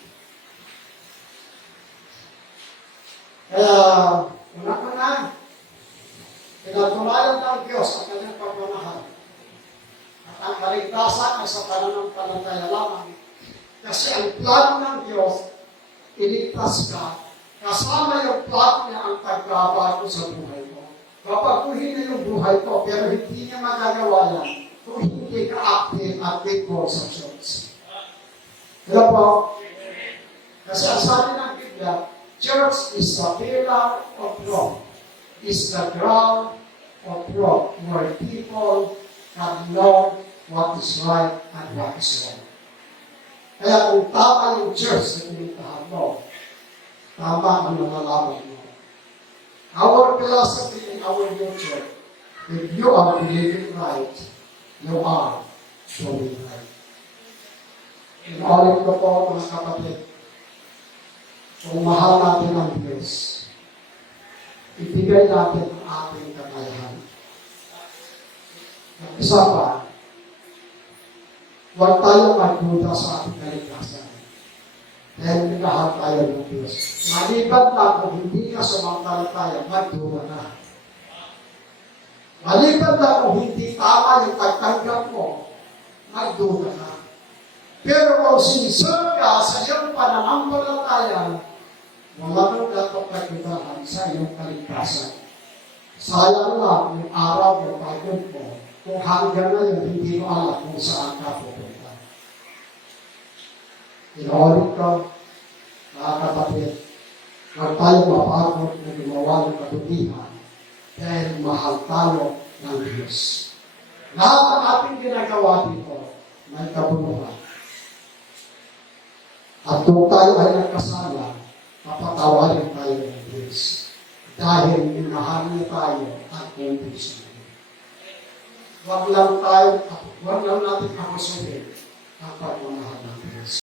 Kaya, una-una, pinatunayan ng Diyos ang kanyang pagmamahal. At ang kaligtasan ay sa pananampalataya lamang. Kasi ang plano ng Diyos, iligtas ka. Kasama yung plano niya ang pagbabago sa buhay mo. Papaguhin na yung buhay ko, pero hindi niya magagawa yan kung hindi ka active at faithful sa church. Hello po? Kasi ang sabi ng Biblia, church is the pillar of rock, is the ground of rock, where people can know what is right and what is wrong. Kaya kung tama yung church na pinitahan mo, tama ang nalalaman mo. Our philosophy in our nature, if you are believing right, you are doing right. Inulit ko po, mga kapatid, kung mahal natin ang Diyos, ibigay natin ang ating kakayahan. At isa pa, huwag tayo magduda sa ating kaligtasan. Dahil minahal tayo ng Diyos. Maliban na kung hindi ka sumampalataya, magduda na. Maliban na kung hindi tama yung pagtanggap mo, magduda na. Pero kung sincere ka sa iyong pananampalataya, wala nang dapat pagdudahan sa iyong kaligtasan. Sayang lang yung araw ng pagod mo, kung hanggang na yun, hindi mo alam kung saan ka pupunta. Inulit ko, mga kapatid, huwag tayo mapagod na gumawa ng kabutihan dahil mahal tayo ng Diyos. Lahat ng ating ginagawa dito, may kabunuhan. At kung tayo ay nagkasala, papatawarin tayo ng Diyos. Dahil minahal niya tayo at hindi siya. Huwag lang natin abusuhin ang pagmamahal ng Diyos.